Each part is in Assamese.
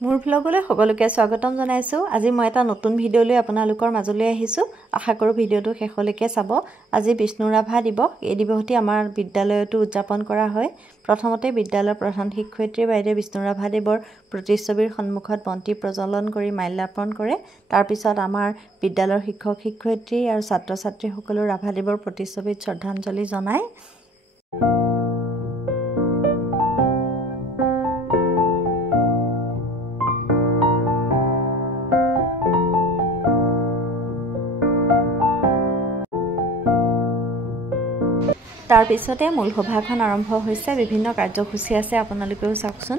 মোৰ ভ্লগলৈ সকলোকে স্বাগতম জনাইছো। আজি মই এটা নতুন ভিডিঅ' লৈ আপোনালোকৰ মাজলৈ আহিছো। আশা কৰো ভিডিঅ'টো শেষলৈকে চাব। আজি বিষ্ণু ৰাভা দিৱস। এই দিৱসটি আমাৰ বিদ্যালয়তো উদযাপন কৰা হয়। প্ৰথমতে বিদ্যালয়ৰ প্ৰধান শিক্ষয়িত্ৰী বাইদেউ বিষ্ণু ৰাভা দেৱৰ প্ৰতিচ্ছবিৰ সন্মুখত বন্তি প্ৰজ্বলন কৰি মাল্যাৰ্পণ কৰে। তাৰ পিছত আমাৰ বিদ্যালয়ৰ শিক্ষক শিক্ষয়িত্ৰী আৰু ছাত্ৰ-ছাত্ৰীসকলে ৰাভা দেৱৰ প্ৰতিচ্ছবিত শ্ৰদ্ধাঞ্জলি জনায়। তাৰ পিছতে মূল সভাখন আৰম্ভ হৈছে। বিভিন্ন কাৰ্যসূচী আছে, আপোনালোকেও চাওকচোন।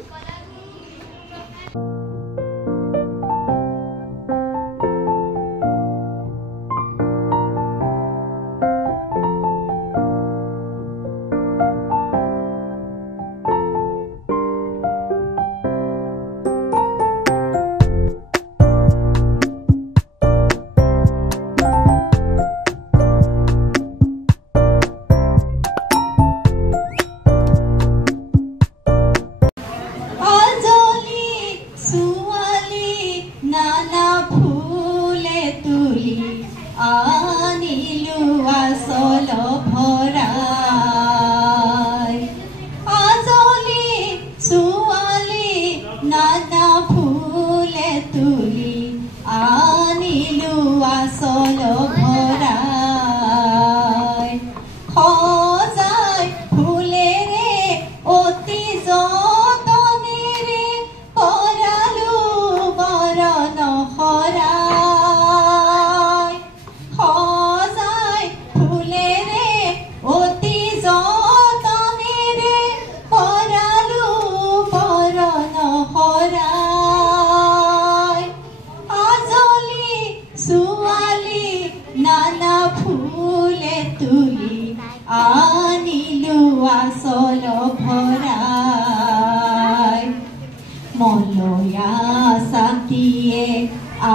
মলয়া সাতিয়ে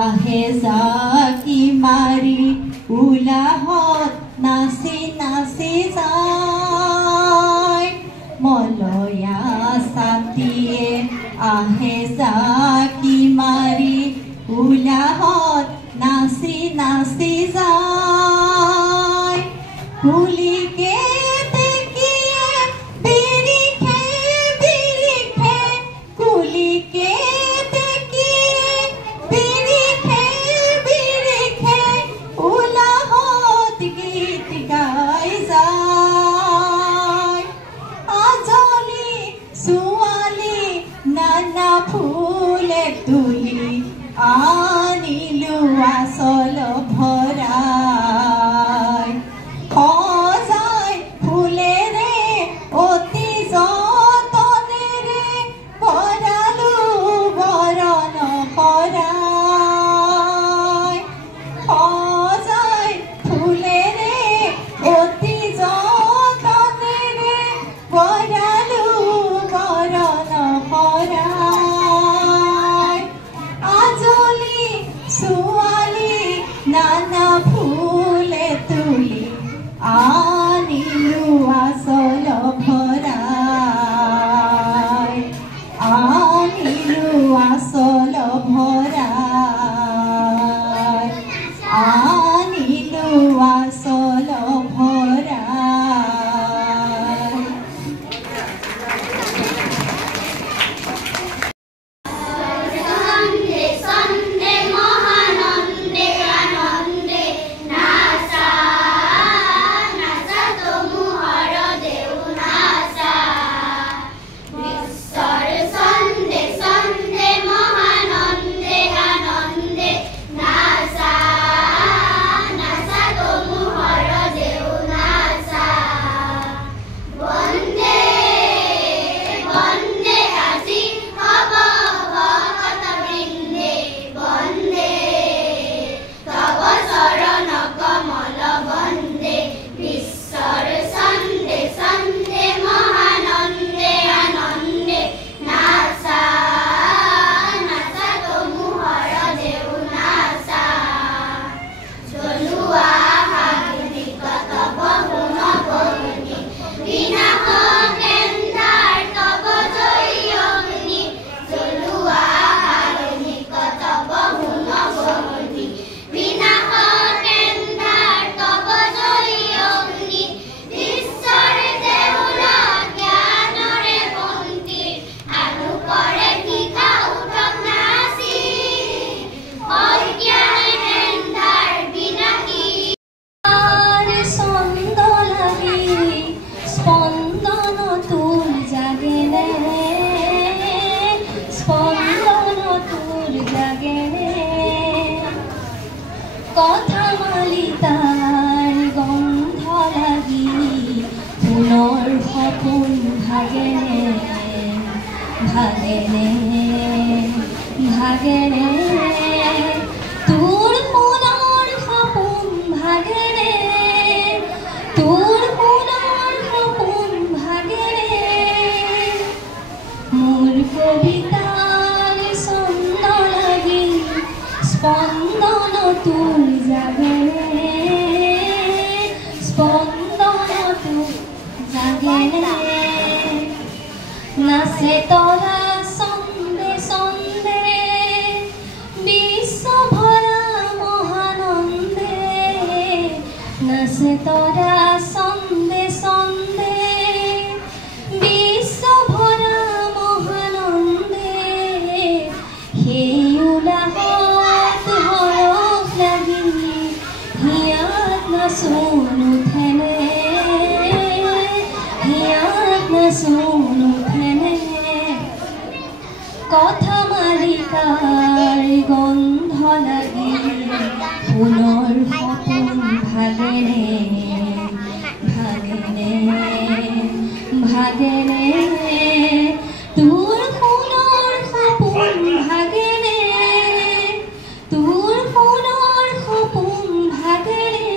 আহে জাকি মারি উলাহত নাচি নাচি যায়। মলয়া সাতিয়ে আহে জাকি মারি উলাহত নাচি নাচি যায়। কুলিকে তুলি আনিলো আচল ভৰা। কথা মালিতাৰ গন্ধ লাগি পুনৰ সপোন ভাগেনে ভাগেনে ভাগেনে তোৰ পুনৰ সপোন ভাগেনে তোৰ পুনৰ সপোন ভাগেনে মোৰ কবিতাৰ ছন্দ লাগি স্পন্দন তোৰ জাগেনে স্পন্দন তোৰ জাগেনে নাচে তৰা ছন্দে ছন্দে বিশ্ব ভৰা মহানন্দে নাচে তৰা ছন্দে ছন্দে বিশ্ব ভৰা মহানন্দে সেই উলাহত হৰখ লাগি হিয়াত নাচোন উঠেনে হিয়াত নাচোন উঠেনে কথা মালিকাৰ গন্ধ লাগি পুনৰ সপোন ভাগেনে ভাগেনে ভাগেনে তোৰ পুনৰ সপোন ভাগেনে তোৰ পুনৰ সপোন ভাগেনে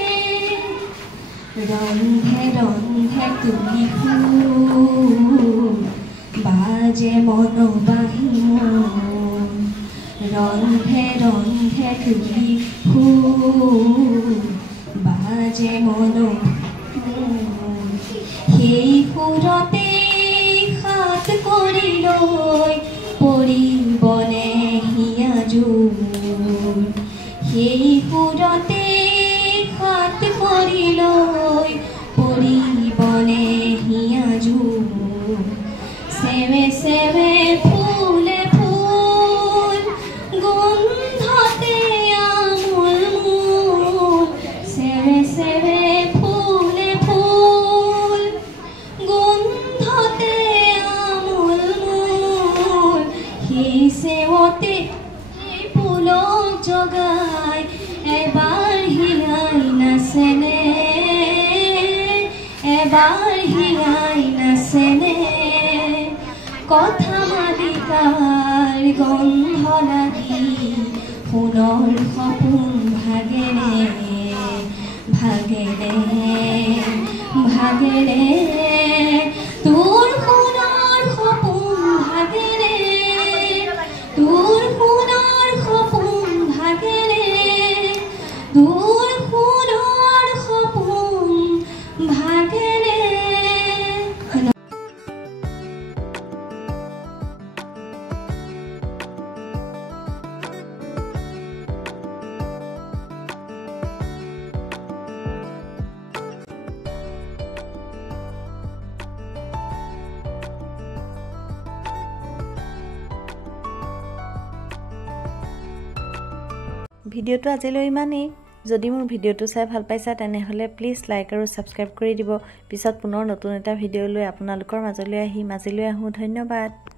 ৰন্ধে ৰন্ধে তুলি ফুল বাজে মন বাহি মন ৰন্ধে ৰন্ধে তুলি ফুল বাজে মন সেই সুৰতে হাত কৰি লৈ পৰিবনে হিয়া জোৰ সেই সুৰতে হাত কৰি লৈ পৰিবনে হিয়া জোৰ সেৱে সেৱে ফুলে ফুল গোন্ধতে আমোল মোল সেৱে সেৱে ফুলে ফুল গোন্ধতে আমোল মোল সেই সেৱতে ফুলক জগাই এবাৰ হিয়াই নাচেনে এবাৰ হিয়াই নাচেনে কথা মালিকাৰ গন্ধ লাগি পুনৰ সপোন ভাগেনে ভাগেনে ভাগেনে তোৰ পুনৰ সপোন ভাগেনে তোৰ পুনৰ সপোন ভাগেনে তোৰ পুনৰ সপোন ভাগেনে ভিডিঅ'টো আজিলৈ ইমানেই যদি মোৰ ভিডিঅ'টো চাই ভাল পাইছা তেনেহলে প্লিজ লাইক আৰু সাবস্ক্ৰাইব কৰি দিব পিছত পুনৰ নতুন এটা ভিডিঅ' লৈ আপোনালোকৰ মাজলৈ আহি ধন্যবাদ।